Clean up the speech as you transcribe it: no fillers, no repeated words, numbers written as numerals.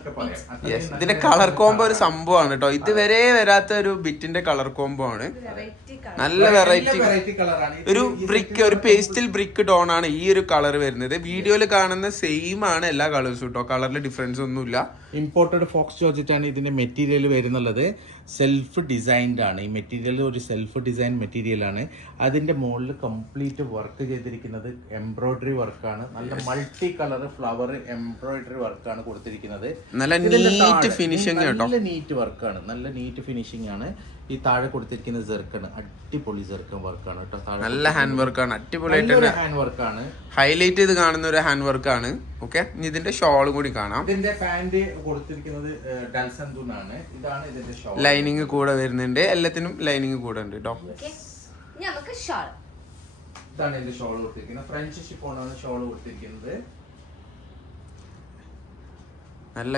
എന്നൊക്കെ പറയാം. ഇതിന്റെ കളർ കോംബോ ഒരു സംഭവമാണ് കേട്ടോ. ഇതുവരെ വരാത്ത ഒരു ബിറ്റിന്റെ കളർ കോംബോ ആണ്. നല്ല വെറൈറ്റി കളറാണ്. ഒരു ബ്രിക്ക്, ഒരു പേസ്റ്റൽ ബ്രിക്ക് ടോൺ ആണ് ഈ ഒരു കളർ വരുന്നത്. വീഡിയോയിൽ കാണുന്ന സെയിം ആണ് എല്ലാ കളേഴ്സും കേട്ടോ. കളറിൽ ഡിഫറൻസ് ഒന്നുമില്ല. ഇമ്പോർട്ടഡ് ഫോക്സ് ജോർജറ്റാണ് ഇതിന്റെ മെറ്റീരിയൽ വരുന്നുള്ളത്. സെൽഫ് ഡിസൈൻഡ് ആണ് ഈ മെറ്റീരിയൽ. ഒരു സെൽഫ് ഡിസൈൻ മെറ്റീരിയൽ ആണ്. അതിന്റെ മുകളിൽ കംപ്ലീറ്റ് വർക്ക് ചെയ്തിരിക്കുന്നത് എംബ്രോയിഡറി വർക്കാണ്. നല്ല മൾട്ടി കളർ ഫ്ലവർ എംബ്രോയിഡറി വർക്കാണ് കൊടുത്തിരിക്കുന്നത്. നല്ല നീറ്റ് ഫിനിഷിംഗ് കേട്ടോ. നല്ല നീറ്റ് വർക്കാണ്, നല്ല നീറ്റ് ഫിനിഷിംഗ് ആണ്. ഈ താഴെ കൊടുത്തിരിക്കുന്ന ജെർക്കൺ അടിപൊളി ജെർക്കൺ വർക്കാണ് കേട്ടോ. നല്ല ഹാൻഡ് വർക്കാണ്, അടിപൊളിയായിട്ട് ഹാൻഡ് വർക്കാണ്. ഹൈലൈറ്റ് ചെയ്ത് കാണുന്ന ഒരു ഹാൻഡ് വർക്കാണ്. ഓക്കെ, ഇതിന്റെ ഷോൾ കൂടി കാണാം. ഇതിന്റെ പാന്റ് കൊടുത്തിരിക്കുന്നത് ഡൽസന്തൂനാണ്. ഇതാണ് ഇതിന്റെ ഷോൾ. ലൈനിങ് കൂടെ വരുന്നുണ്ട്, എല്ലാത്തിനും ലൈനിങ് കൂടെ ഉണ്ട് കേട്ടോ. ഇതാണ് ഇതിന്റെ ഷോൾ കൊടുത്തിരിക്കുന്നത്. ഫ്രഞ്ച് ഷിഫോണാണ് ഷോൾ കൊടുത്തിരിക്കുന്നത്. നല്ല